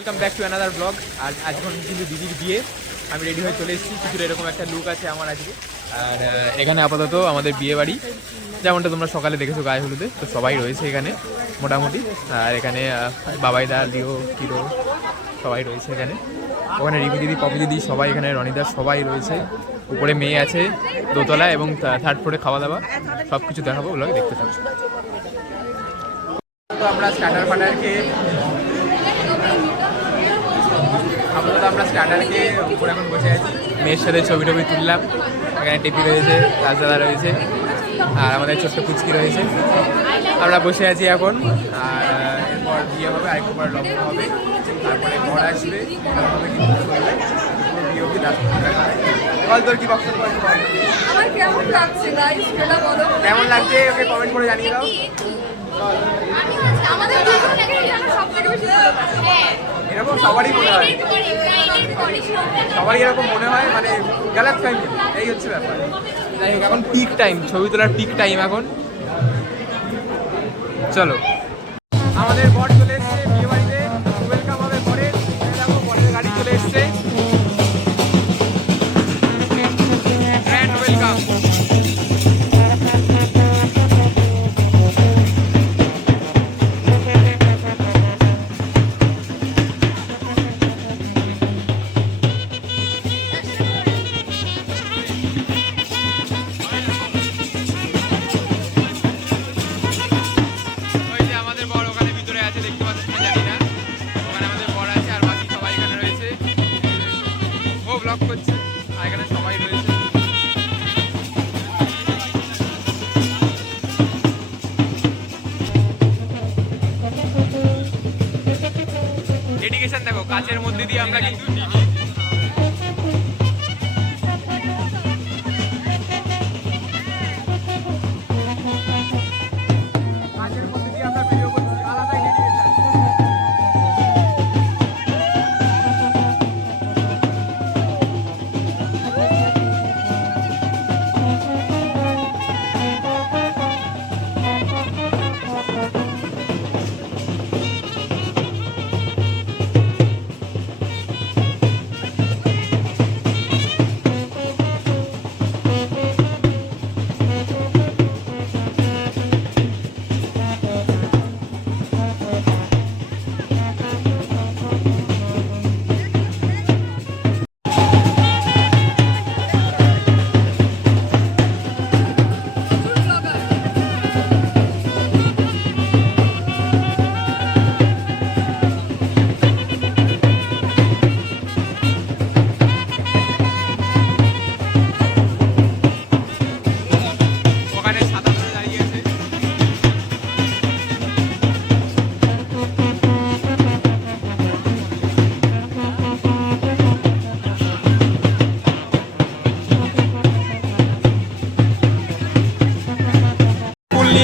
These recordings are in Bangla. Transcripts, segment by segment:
Welcome back to another blog. আর আজকে কিন্তু দিদির বিয়ে, আমি রেডি হয়ে চলে এসেছি। কিছুটা এরকম একটা লুক আছে আমার আজকে। আর এখানে আপাতত আমাদের বিয়ে বাড়ি, যেমনটা তোমরা সকালে দেখেছো গায়ে হলুদে, তো সবাই রয়েছে এখানে মোটামুটি। আর এখানে বাবাইদা, লিও, হিরো সবাই রয়েছে এখানে। ওখানে রিমি দিদি, পপি দিদি সবাই এখানে, রনিদা সবাই রয়েছে। উপরে মেয়ে আছে দোতলা, এবং থার্ড ফ্লোরে খাওয়া দাওয়া সব কিছু দেখাবো, ওগুলোকে দেখতে থাকবো। তো আমরা স্টার্টার ফাটার খেয়ে আপাতত আমরা স্টার্টার খেয়ে উপরে এখন বসে আছি। মেয়ের সাথে ছবি টবি তুললাম। এখানে টিপি রয়েছে, রাজদাদা রয়েছে, আর আমাদের ছোট্ট কুচকি রয়েছে। আমরা বসে আছি এখন। আর এরপর বিয়ে হবে, আরেকটু পরে লগ্ন হবে, তারপরে ঘর আসবে, বিয়ে অবধি লাস্ট। বল তোর কি বক্তব্য? আমার কেমন লাগছে গাইস সেটা বলো। কেমন লাগছে ওকে কমেন্ট করে জানিয়ে দাও। আমাদের দুজনকে জানো সবথেকে বেশি হ্যাঁ এরকম সবারই মনে হয়, সবারই এরকম মনে হয়, মানে গ্যালাত ফ্যামিলি, এই হচ্ছে ব্যাপার। যাই হোক, এখন পিক টাইম, ছবি তোলার পিক টাইম এখন। চলো, আমাদের বর চলে এসছে বিয়ে বাড়িতে, ওয়েলকাম হবে বরের। দেখো বরের গাড়ি চলে এসছে, গ্র্যান্ড ওয়েলকাম। ডেডিকেশন দেখো, কাচের মধ্যে দিয়ে আমরা কিন্তু কাচের মধ্যে দিয়ে আমরা ভিডিও করছি, আলাদাই ডেডিকেশন।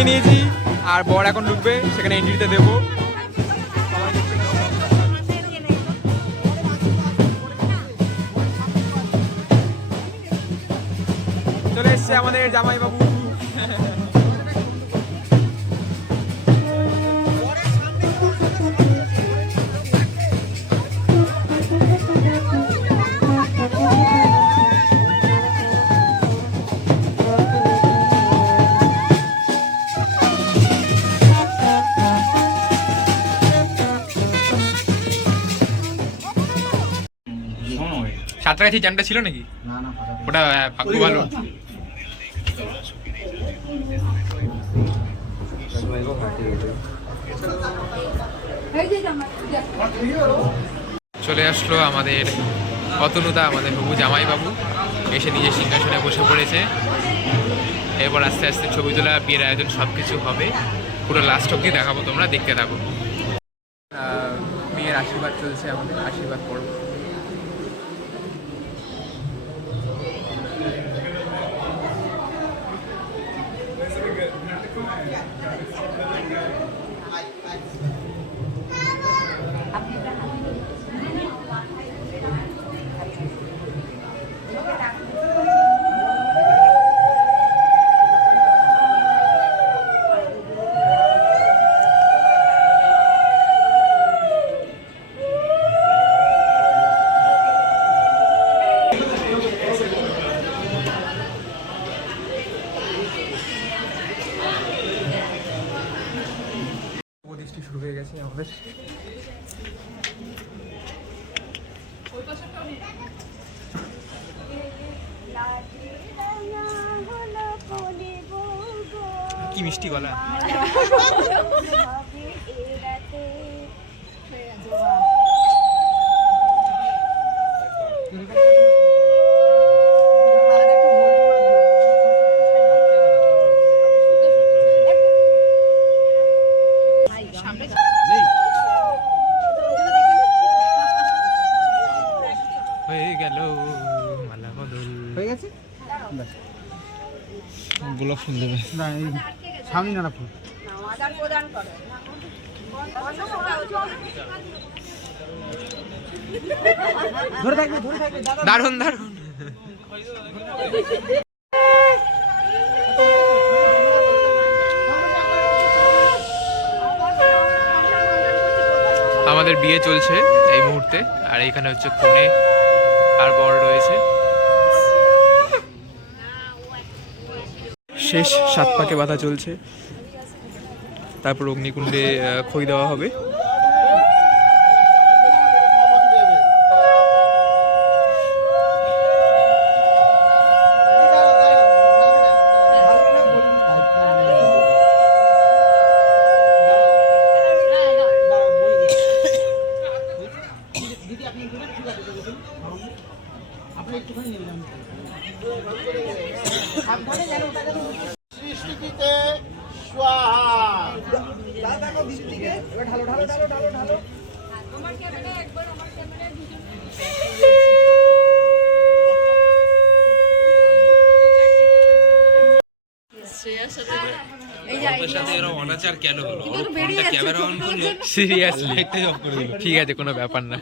নিয়েছি, আর বর এখন ঢুকবে, সেখানে এন্ট্রিতে দেবো। চলে এসছে আমাদের জামাই বাবু। সাঁতরাগাছি জ্যামটা ছিল নাকি? ওটা ভাগ্য ভালো। চলে আসলো আমাদের অতনুদা, আমাদের বাবু জামাই বাবু এসে নিজের সিংহাসনে বসে পড়েছে। এরপর আস্তে আস্তে ছবি তোলা, বিয়ের আয়োজন সব কিছু হবে। পুরো লাস্ট অব্দি দেখাবো, তোমরা দেখতে থাকো। মেয়ের আশীর্বাদ চলছে, আমাদের আশীর্বাদ পর্ব। কি মিষ্টি গলা। হয়ে গেল মালা বদল। হয়ে গেছে? গোলাপ ফুল দেবে না এই সামনে নানা ফুল। ধরে থাকবে দাদা। দারুণ দারুণ। আমাদের বিয়ে চলছে এই মুহূর্তে, আর এইখানে হচ্ছে কনে আর বর রয়েছে। শেষ 7 পাকে বাঁধা চলছে, তারপর অগ্নিকুণ্ডে খই দেওয়া হবে। সৃষ্টিতে স্বাহা। সিরিয়াসলি ঠিক আছে, কোনো ব্যাপার না।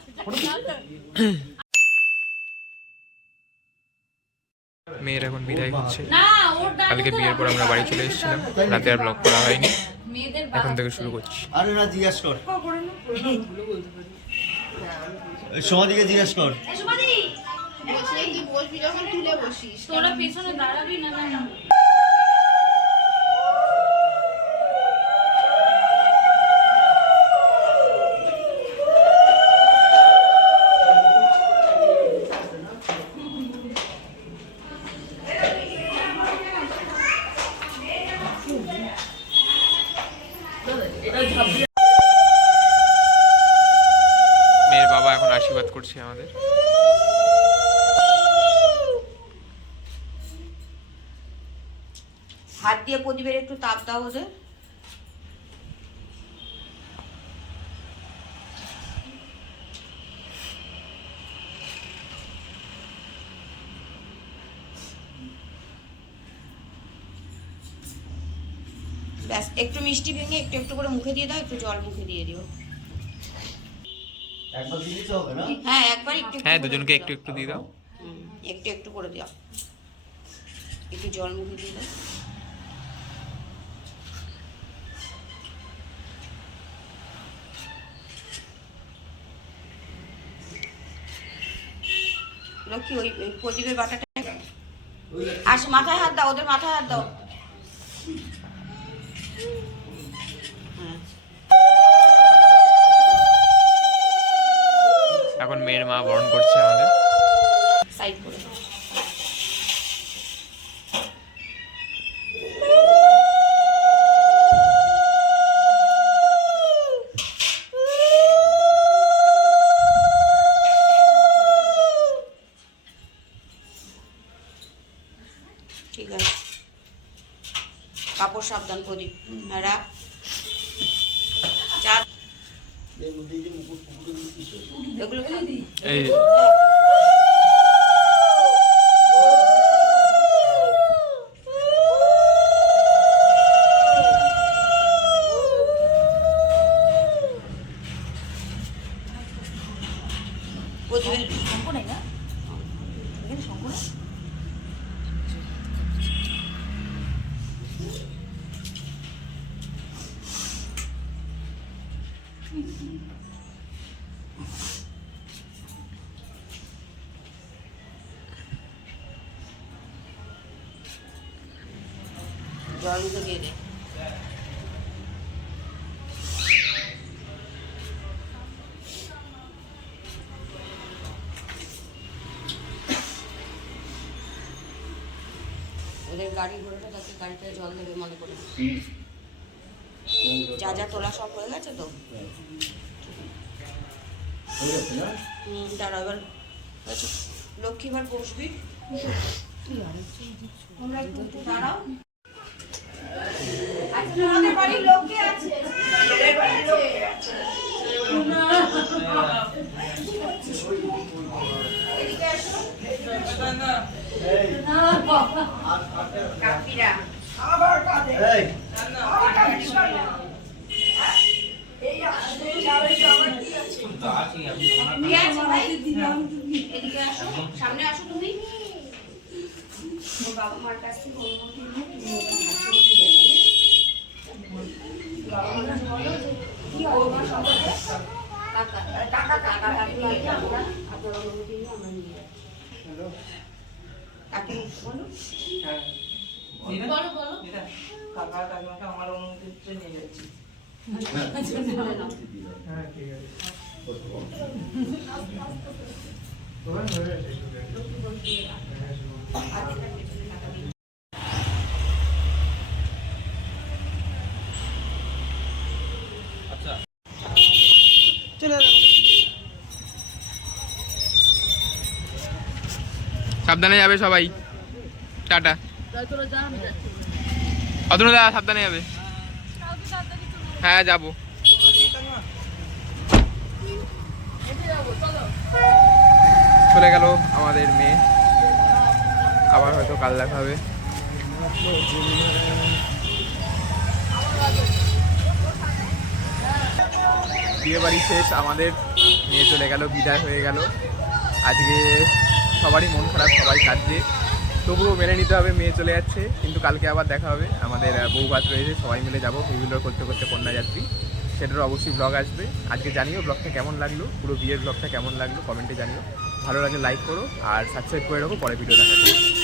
মেয়ের এখন বিদায় হচ্ছে। কালকে বিয়ের পর আমরা বাড়ি চলে এসেছিলাম, রাতে আর ব্লগ করা হয়নি, এখন থেকে শুরু করছি। আরে না, জিজ্ঞাসা কর, সমাধিকে জিজ্ঞাসা কর। তোরা পেছনে দাঁড়াবি না। মেয়ের বাবা এখন আশীর্বাদ করছে আমাদের। হাত দিয়ে প্রদীপের একটু তাপ দাও ওদের। ব্যাস, একটু মিষ্টি ভেঙে একটু একটু করে মুখে দিয়ে দাও, একটু জল মুখে দিয়ে দিও। একবার দিলে তো হবে না? হ্যাঁ, একবার একটু হ্যাঁ, দুজনকে একটু একটু দিয়ে দাও। একটু একটু করে দাও, একটু জল মুখে দিয়ে দাও। লক্ষ্মী, ওই প্রদীপের বাটাটা আর মাথায় হাত দাও, ওদের মাথায় হাত দাও। এখন মেয়ের মা বরণ করছে আমাদের। সাইড করে দাও। ঠিক আছে, কাপড় সাবধান প্রদীপ। হ্যাঁ, রাখ। চার এগুলো এই প্রদীপের শঙ্খ নেই না, এখানে শঙ্খ নেই। জল মুখে দিয়ে দে। ওদের গাড়ি ঘোড়াটা তাকে গাড়িটায় জল দেবে মনে করে। যা যা তোলা সব হয়ে গেছে তো? দাঁড়া এবার আচ্ছা, লক্ষ্মী এবার বসবি। তোমরা একটু দাঁড়াও। আচ্ছা তোমাদের বাড়ির লোক কে আছে? ছেলের বাড়ির লোক কে আছে? এদিকে আসো। কাকিরা আবার কাঁদে। আবার কাঁদিস কেন? এই আসলে যাবে আমার কি আছে? কি আছে ভাই? এদিকে আসো, সামনে আসো তুমি। ওর বাবা মার কাছ থেকে অনুমতি নিয়ে তুমি ওদের ভাষণ তুলে নেবে। বাবা মা বলো যে কি ওর মা সম্পর্কে টাকা কাকি আমরা আপনার অনুমতি নিয়ে আমরা নিয়ে যাচ্ছি। কাকি বলো। বলো বলো কাকা কাকিমাকে আমার অনুমতি নিয়ে যাচ্ছি। সাবধানে যাবে সবাই, টাটা। অতনুদা সাবধানে যাবে। হ্যাঁ যাবো। চলে গেল আমাদের মেয়ে, আবার হয়তো কাল দেখা হবে। বিয়ে বাড়ি শেষ, আমাদের মেয়ে চলে গেল, বিদায় হয়ে গেল। আজকে সবারই মন খারাপ, সবাই কাঁদছে, তবুও মেনে নিতে হবে, মেয়ে চলে যাচ্ছে। কিন্তু কালকে আবার দেখা হবে, আমাদের বউ ভাত রয়েছে, সবাই মিলে যাবো হুইলর করতে করতে কন্যাযাত্রী, সেটারও অবশ্যই ব্লগ আসবে। আজকে জানিও ব্লগটা কেমন লাগলো, পুরো বিয়ের ব্লগটা কেমন লাগলো কমেন্টে জানিও। ভালো লাগলে লাইক করো আর সাবস্ক্রাইব করে রাখো পরে ভিডিও দেখার জন্য।